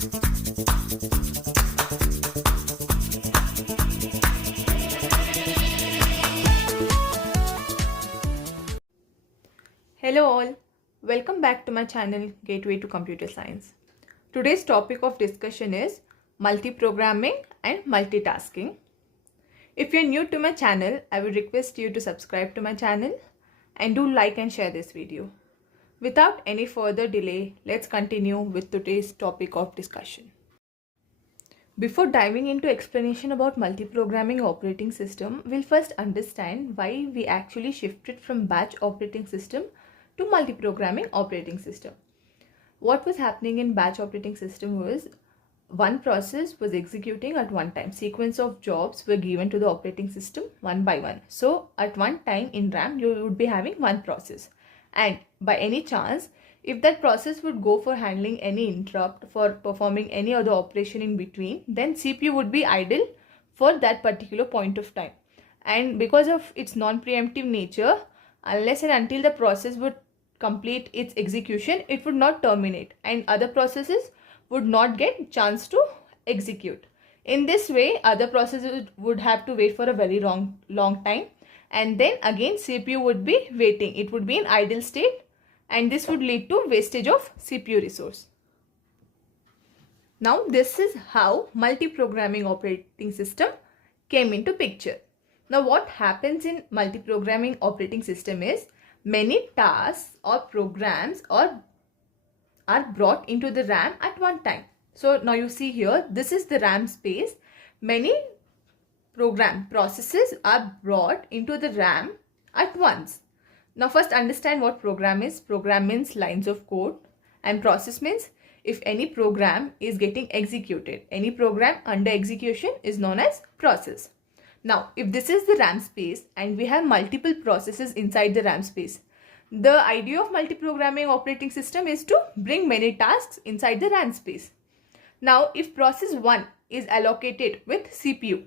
Hello all, welcome back to my channel Gateway to Computer Science. Today's topic of discussion is multiprogramming and multitasking. If you're new to my channel, I would request you to subscribe to my channel and do like and share this video. Without any further delay, let's continue with today's topic of discussion. Before diving into explanation about multiprogramming operating system, we'll first understand why we actually shifted from batch operating system to multiprogramming operating system. What was happening in batch operating system was one process was executing at one time. Sequence of jobs were given to the operating system one by one. So at one time in RAM, you would be having one process. And by any chance, if that process would go for handling any interrupt, for performing any other operation in between, then CPU would be idle for that particular point of time. And because of its non-preemptive nature, unless and until the process would complete its execution, it would not terminate and other processes would not get chance to execute. In this way, other processes would have to wait for a very long time, and then again CPU would be waiting. It would be in idle state, and this would lead to wastage of CPU resource. Now this is how multiprogramming operating system came into picture. Now what happens in multiprogramming operating system is many tasks or programs are brought into the RAM at one time. So now you see here, this is the RAM space. Many processes are brought into the RAM at once. Now first understand what program is. Program means lines of code, and process means if any program is getting executed. Any program under execution is known as process. Now if this is the RAM space and we have multiple processes inside the RAM space, the idea of multiprogramming operating system is to bring many tasks inside the RAM space. Now if process 1 is allocated with CPU,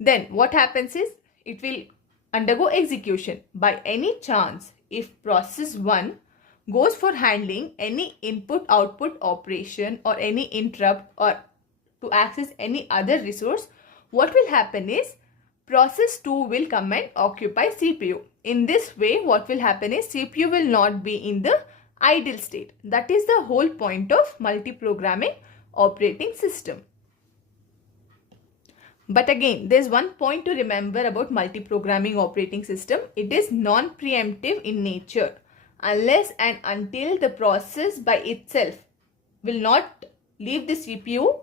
then what happens is it will undergo execution. By any chance, if process 1 goes for handling any input-output operation or any interrupt or to access any other resource, what will happen is process 2 will come and occupy CPU. In this way, what will happen is CPU will not be in the idle state. That is the whole point of multiprogramming operating system. But again, there's one point to remember about multiprogramming operating system. It is non-preemptive in nature. Unless and until the process by itself will not leave the CPU,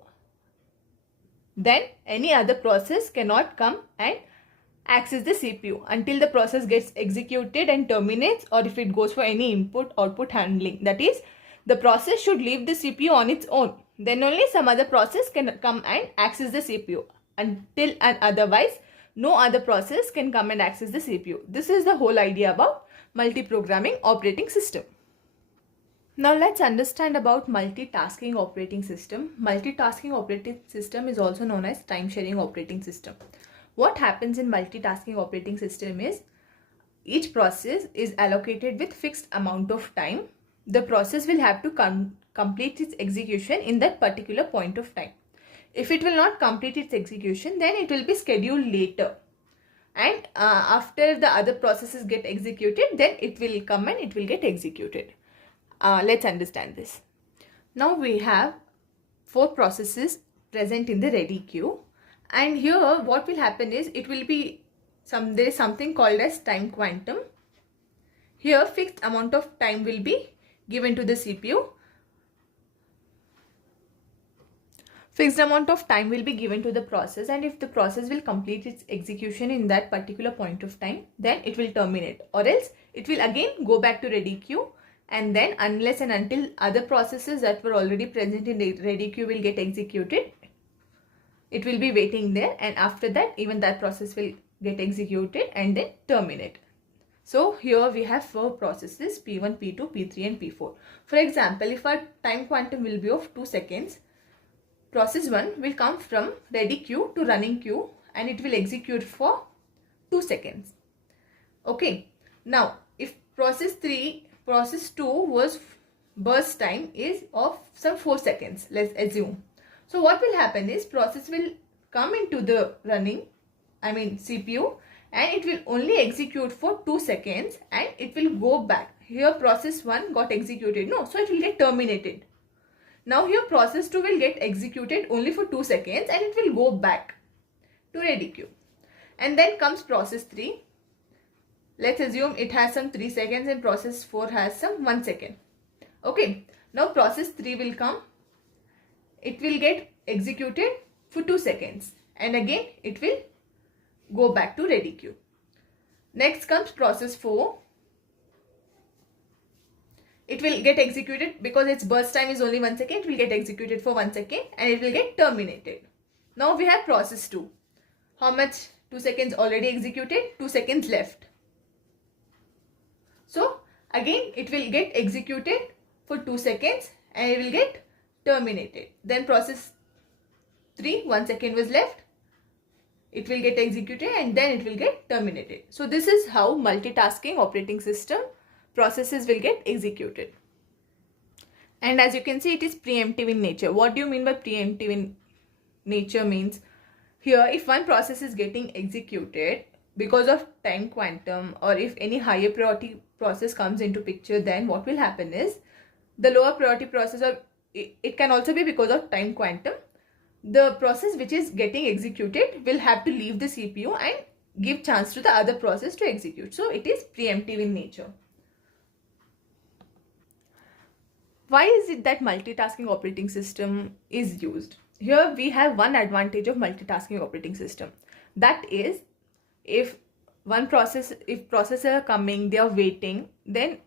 then any other process cannot come and access the CPU until the process gets executed and terminates, or if it goes for any input-output handling. That is, the process should leave the CPU on its own. Then only some other process can come and access the CPU. Until and otherwise, no other process can come and access the CPU. This is the whole idea about multiprogramming operating system. Now let's understand about multitasking operating system. Multitasking operating system is also known as time sharing operating system. What happens in multitasking operating system is each process is allocated with fixed amount of time. The process will have to complete its execution in that particular point of time. If it will not complete its execution, then it will be scheduled later. And after the other processes get executed, then it will come and it will get executed. Let's understand this. Now we have 4 processes present in the ready queue. And here what will happen is it will be there is something called as time quantum. Here fixed amount of time will be given to the CPU. Fixed amount of time will be given to the process, and if the process will complete its execution in that particular point of time, then it will terminate, or else it will again go back to ready queue, and then unless and until other processes that were already present in the ready queue will get executed, it will be waiting there, and after that even that process will get executed and then terminate. So here we have 4 processes, P1, P2, P3 and P4. For example, if our time quantum will be of 2 seconds, process 1 will come from ready queue to running queue and it will execute for 2 seconds. Okay. Now, if process 2 was burst time is of some 4 seconds, let's assume. So what will happen is process will come into the running, CPU, and it will only execute for 2 seconds and it will go back. Here process 1 got executed, no, so it will get terminated. Now here process 2 will get executed only for 2 seconds and it will go back to ready queue. And then comes process 3. Let's assume it has some 3 seconds and process 4 has some 1 second. Okay, now process 3 will come. It will get executed for 2 seconds and again it will go back to ready queue. Next comes process 4. It will get executed because its burst time is only 1 second. It will get executed for 1 second and it will get terminated. Now we have process 2. How much? 2 seconds already executed, 2 seconds left. So again it will get executed for 2 seconds and it will get terminated. Then process 3, 1 second was left. It will get executed and then it will get terminated. So this is how multitasking operating system processes will get executed. And as you can see, it is preemptive in nature. What do you mean by preemptive in nature? Means here if one process is getting executed because of time quantum, or if any higher priority process comes into picture, then what will happen is the lower priority process, or it can also be because of time quantum, the process which is getting executed will have to leave the CPU and give chance to the other process to execute. So it is preemptive in nature. Why is it that multitasking operating system is used? Here we have one advantage of multitasking operating system. That is, if processes are coming, they are waiting, then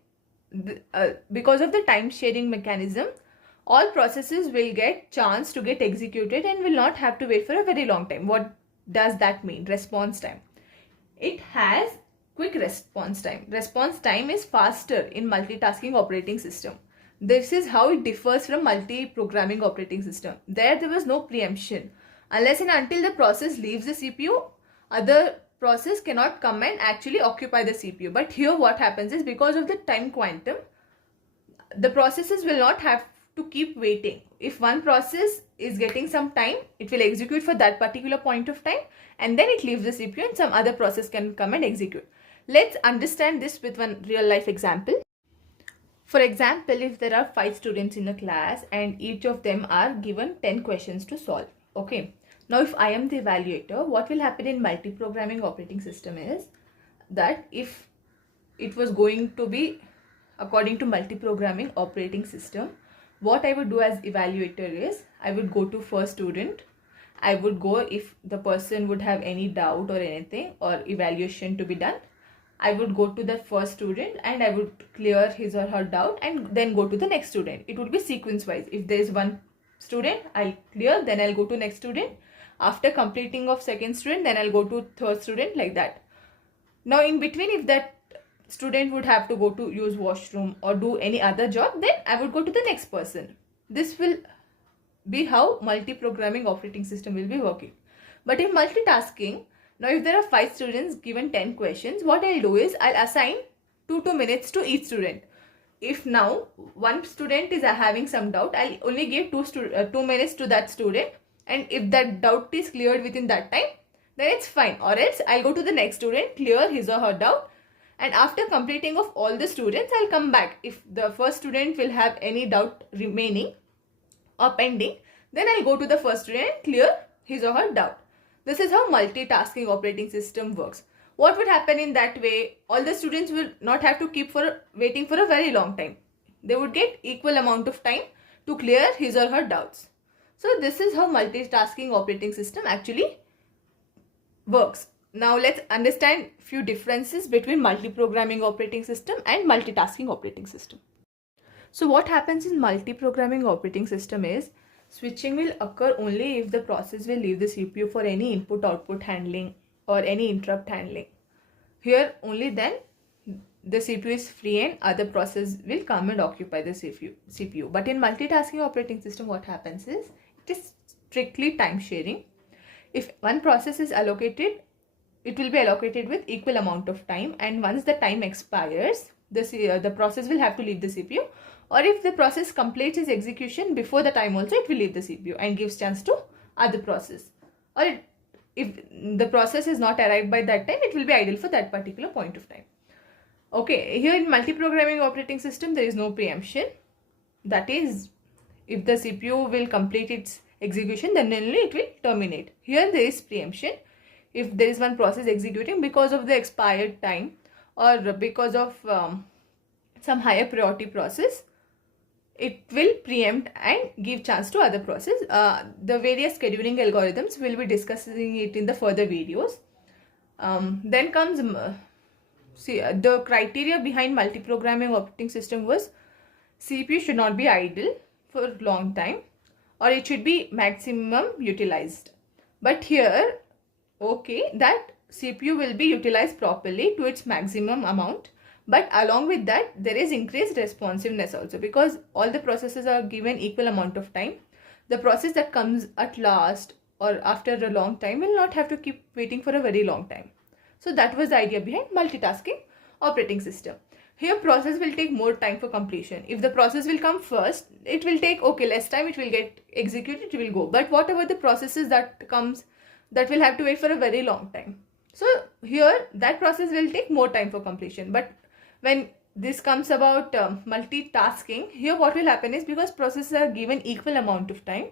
because of the time sharing mechanism, all processes will get chance to get executed and will not have to wait for a very long time. What does that mean? Response time. It has quick response time. Response time is faster in multitasking operating system. This is how it differs from multi-programming operating system. There was no preemption. Unless and until the process leaves the CPU, other process cannot come and actually occupy the CPU. But here what happens is, because of the time quantum, the processes will not have to keep waiting. If one process is getting some time, it will execute for that particular point of time and then it leaves the CPU and some other process can come and execute. Let's understand this with one real life example. For example, if there are 5 students in a class and each of them are given 10 questions to solve. Okay. Now if I am the evaluator, what will happen in multi-programming operating system is that if it was going to be according to multi-programming operating system, what I would do as evaluator is, I would go to first student. I would go if the person would have any doubt or anything or evaluation to be done. I would go to the first student and I would clear his or her doubt and then go to the next student. It would be sequence wise. If there is one student, I'll clear, then I'll go to next student. After completing of second student, then I'll go to third student, like that. Now in between, if that student would have to go to use washroom or do any other job, then I would go to the next person. This will be how multi-programming operating system will be working. But in multitasking, now if there are 5 students given 10 questions, what I'll do is I'll assign 2 minutes to each student. If now one student is having some doubt, I'll only give 2 minutes to that student, and if that doubt is cleared within that time, then it's fine. Or else I'll go to the next student, clear his or her doubt, and after completing of all the students, I'll come back. If the first student will have any doubt remaining or pending, then I'll go to the first student and clear his or her doubt. This is how multitasking operating system works. What would happen in that way? All the students will not have to keep waiting for a very long time. They would get equal amount of time to clear his or her doubts. So this is how multitasking operating system actually works. Now let's understand few differences between multi-programming operating system and multitasking operating system. So what happens in multi-programming operating system is, switching will occur only if the process will leave the CPU for any input-output handling or any interrupt handling. Here only then the CPU is free and other process will come and occupy the CPU. But in multitasking operating system, what happens is, it is strictly time sharing. If one process is allocated, it will be allocated with equal amount of time, and once the time expires, the process will have to leave the CPU, or if the process completes its execution before the time also, it will leave the CPU and gives chance to other process. Or if the process is not arrived by that time, it will be idle for that particular point of time. Okay, here in multiprogramming operating system, there is no preemption. That is, if the CPU will complete its execution, then only it will terminate. Here there is preemption. If there is one process executing because of the expired time or because of some higher priority process, it will preempt and give chance to other process. The various scheduling algorithms, will be discussing it in the further videos. Then comes the criteria behind multiprogramming operating system was CPU should not be idle for a long time, or it should be maximum utilized. But here, okay, that CPU will be utilized properly to its maximum amount, but along with that there is increased responsiveness also, because all the processes are given equal amount of time. The process that comes at last or after a long time will not have to keep waiting for a very long time. So that was the idea behind multitasking operating system. Here process will take more time for completion. If the process will come first, it will take less time, it will get executed, it will go. But whatever the processes that comes, that will have to wait for a very long time. So here that process will take more time for completion. But when this comes about multitasking, here what will happen is, because processes are given equal amount of time,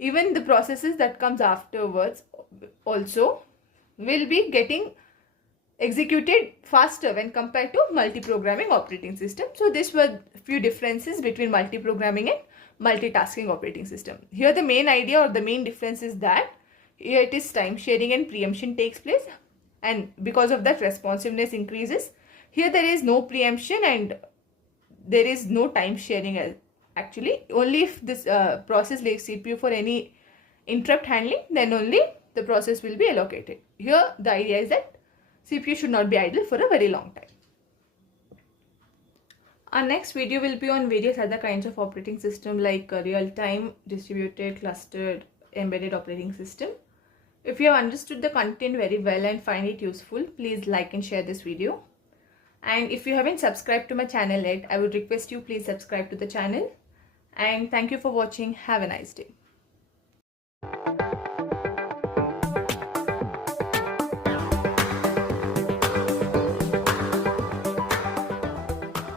even the processes that comes afterwards also will be getting executed faster when compared to multiprogramming operating system. So these were few differences between multiprogramming and multitasking operating system. Here the main idea or the main difference is that here it is time sharing and preemption takes place, and because of that responsiveness increases. Here there is no preemption and there is no time sharing actually. Only if this process leaves CPU for any interrupt handling, then only the process will be allocated. Here the idea is that CPU should not be idle for a very long time. Our next video will be on various other kinds of operating system like real-time, distributed, clustered, embedded operating system. If you have understood the content very well and find it useful, please like and share this video. And if you haven't subscribed to my channel yet, I would request you please subscribe to the channel. And thank you for watching. Have a nice day.